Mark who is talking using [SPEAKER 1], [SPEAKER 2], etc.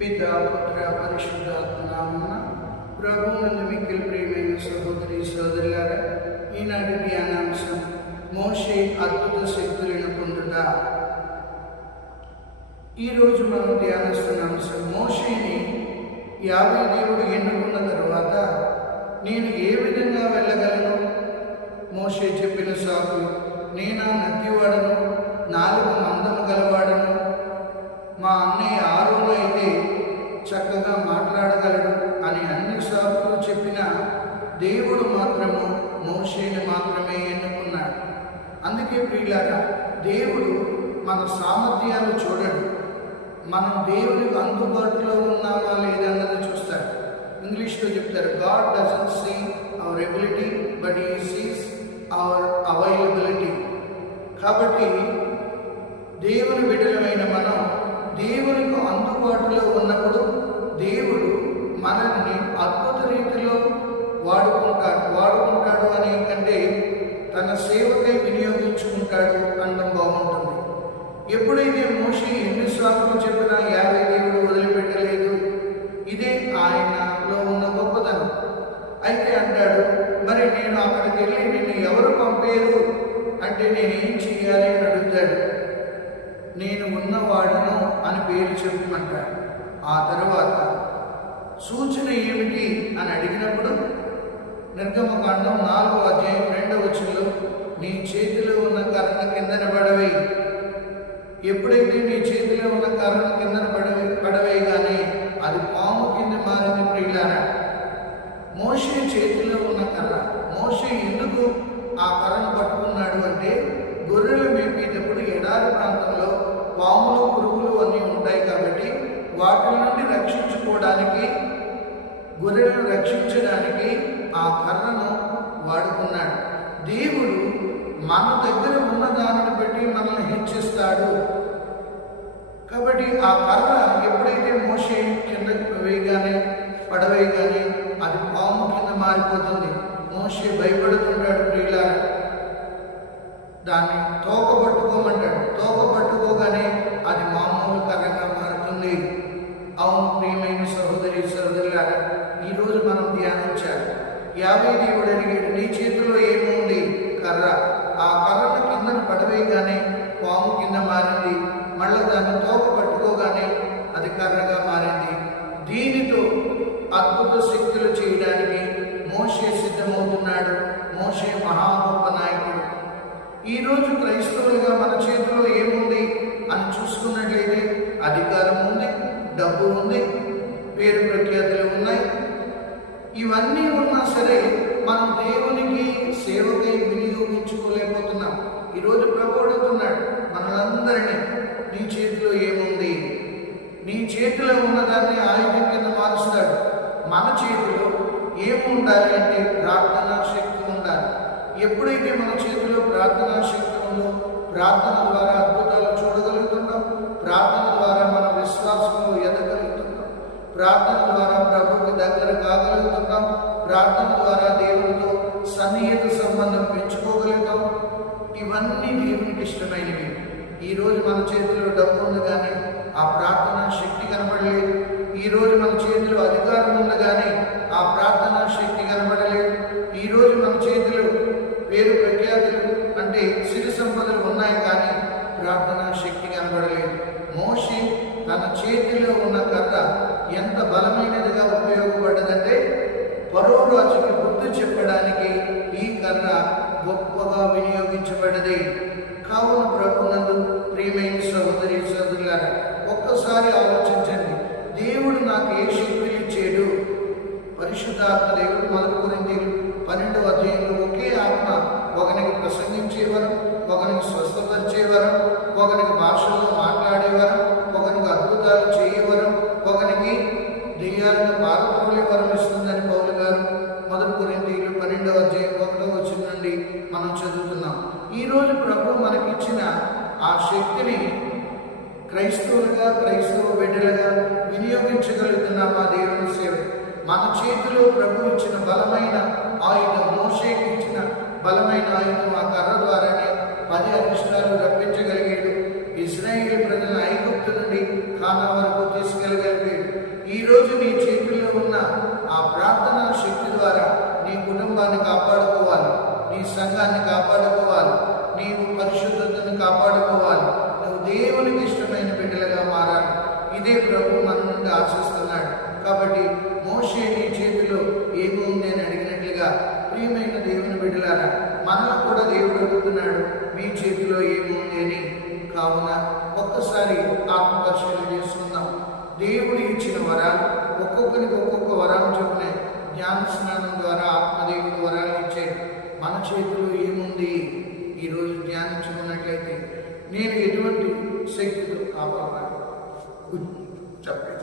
[SPEAKER 1] పిత పుత్ర పరిశుద్ధాత్మ నామమున ప్రభునందు మిక్కిలి ప్రియమైన సహోదరి సోదరులారా ఈనాటి ధ్యానాంశం మోషే అద్భుత శక్తులను పొందుట. ఈరోజు మనం ధ్యానిస్తున్న అంశం మోషేని యాభై దేవుడు ఎన్నుకున్న తరువాత నేను ఏ విధంగా వెళ్ళగలను? మోషేని మాత్రమే ఎన్నుకున్నాడు. అందుకే ప్రియులారా దేవుడు మన సామర్థ్యాలు చూడడు. మనం దేవునికి అందుబాటులో ఉన్నామా లేదన్నది చూస్తాడు. ఇంగ్లీష్లో చెప్తారు God doesn't see our ability but he sees our availability కాబట్టి దేవుని బిడ్డలమైన మనం దేవునికి అందుబాటులో ఉన్న ఎప్పుడైతే మోషి ఎన్నిసార్లు చెప్పినా యాభై దేవుడు వదిలిపెట్టలేదు ఇదే ఆయనలో ఉన్న గొప్పతనం. అయితే అంటాడు మరి నేను అక్కడికి వెళ్ళి నిన్ను ఎవరు పంపేరు? అంటే నేనేం చేయాలి అని అడుగుతాడు. నేను ఉన్నవాడను అని పేరు చెప్పమంటాడు. ఆ తర్వాత సూచన ఏమిటి? అని అడిగినప్పుడు నిర్గమకాండం నాలుగో అధ్యాయం రెండవ వచనంలో నీ చేతి ఉన్న కర్ణ కిందన పడవేయి ఎప్పుడైతే నీ చేతిలో ఉన్న కర్ణ కిందన పడవే పడవేయగానే అది పాము కింద మారింది ప్రియులారా మోషే చేతిలో ఉన్న కర్ర. మోషే ఎందుకు ఆ కర్రను పట్టుకున్నాడు అంటే గొర్రెలు మేపేటప్పుడు ఎడారి ప్రాంతంలో పాములు పురుగులు అన్నీ ఉంటాయి కాబట్టి వాటి నుండి రక్షించుకోవడానికి గొర్రెలను రక్షించడానికి ఆ కర్రను వాడుకున్నాడు. దేవుడు మన దగ్గర ఉన్న దానిని బట్టి మనల్ని హెచ్చిస్తాడు. కాబట్టి ఆ కర్ర ఎప్పుడైతే మోసే కిందకి వేయగానే పడవేయగానే పాము కింద మారిపోతుంది. మోషే భయపడుతుంటాడు ప్రియులారా. దాన్ని తోక పట్టుకోమంటాడు తోక పట్టుకోగానే అది మామూలు కర్రగా మారుతుంది. అవును ప్రియమైన సహోదరి సహోదరులారా ఈరోజు మనం ధ్యానించాలి. యాభై దేవుడు అడిగాడు నీ చేతిలో ఏముంది? కర్ర. ఆ కర్రను కిందను పడవేయగానే పాము కింద మారింది. మళ్ళీ దాన్ని తోక ఈరోజు క్రైస్తవులుగా మన చేతిలో ఏముంది అని చూసుకున్నట్లయితే అధికారం ఉంది డబ్బు ఉంది పేరు ప్రఖ్యాతులు ఉన్నాయి. ఇవన్నీ ఉన్నా సరే మనం దేవునికి సేవకై వినియోగించుకోలేకపోతున్నాం. ఈరోజు ప్రభు అడుగుతున్నాడు మనలందరినీ నీ చేతిలో ఏముంది? నీ చేతిలో ఉన్నదాన్ని ఆయుధం కింద మారుస్తాడు. మన చేతిలో ఏముండాలి అంటే ప్రార్థనా శక్తి ఎప్పుడైతే మన చేతిలో ప్రార్థనా శక్తి ఉందో ప్రార్థన ద్వారా అద్భుతాలు చూడగలుగుతున్నాం. ప్రార్థన ద్వారా మన విశ్వాసంలో ఎదగలుగుతున్నాం. ప్రార్థన ద్వారా ప్రభుకి దగ్గర కాగలుగుతున్నాం. ప్రార్థన ద్వారా దేవుడితో సన్నిహిత సంబంధం పెంచుకోగలుగుతాం. ఇవన్నీ దేవునికి ఇష్టమైనవి. ఈరోజు మన చేతిలో డబ్బు ఉంది కానీ ఆ ప్రార్థన శక్తి కనబడలేదు. ఈరోజు మన చేతిలో అధికారం ఉంది కానీ ఆ ప్రార్థన శక్తి కనబడలేదు ఈరోజు మన చేతిలో పేరు ప్రఖ్యాతులు అంటే సిరి సంపదలు ఉన్నాయి కానీ ప్రార్థన శక్తి కనబడలేదు మోషి తన చేతిలో ఉన్న కర్ర ఎంత బలమైనదిగా ఉపయోగపడ్డదంటే పరో రాజుకి బుద్ధి చెప్పడానికి ఈ కర్ర గొప్పగా వినియోగించబడ్డది కావున ప్రభునందు ప్రియమైన సహోదరి సహోదరులారా ఒక్కసారి ఆలోచించండి. దేవుడు నాకు ఏ శక్తి ఇచ్చాడు? పరిశుద్ధాత్మ దేవుడు మొదటి ఆ శక్తిని క్రైస్తవులుగా క్రైస్తవ బిడ్డలుగా వినియోగించగలుగుతున్నాం ఆ దేవుని సేవ మన చేతిలో ప్రభు ఇచ్చిన బలమైన ఆయుధం మోషేకి ఇచ్చిన బలమైన ఆయుధం ఆ కర్ర ద్వారానే పది అరిష్టాలు రప్పించగలిగాడు. ఇజ్రాయేల్ ప్రజల ఐగుప్తు నుండి ఖానా వరకు తీసుకెళ్ళగలిగాడు. ఈరోజు నీ చేతుల్లో ఉన్న ఆ ప్రార్థనా ఇదే ప్రభు మన నుండి ఆశిస్తున్నాడు. కాబట్టి మోషే నీ చేతిలో ఏముంది అని అడిగినట్లుగా ప్రియమైన దేవుని బిడ్డలారా మనల్ని కూడా దేవుడు అడుగుతున్నాడు మీ చేతిలో ఏముంది అని. కావున ఒక్కసారి ఆత్మదర్శనం చేసుకుందాం. దేవుడు ఇచ్చిన వరాలు ఒక్కొక్కరికి ఒక్కొక్క వరం చొప్పున జ్ఞాన స్నానం ద్వారా ఆత్మదేవుడు వరాలు ఇచ్చే మన చేతిలో ఏముంది? ఈరోజు ధ్యానించుకున్నట్లయితే నేను ఎటువంటి శక్తితో good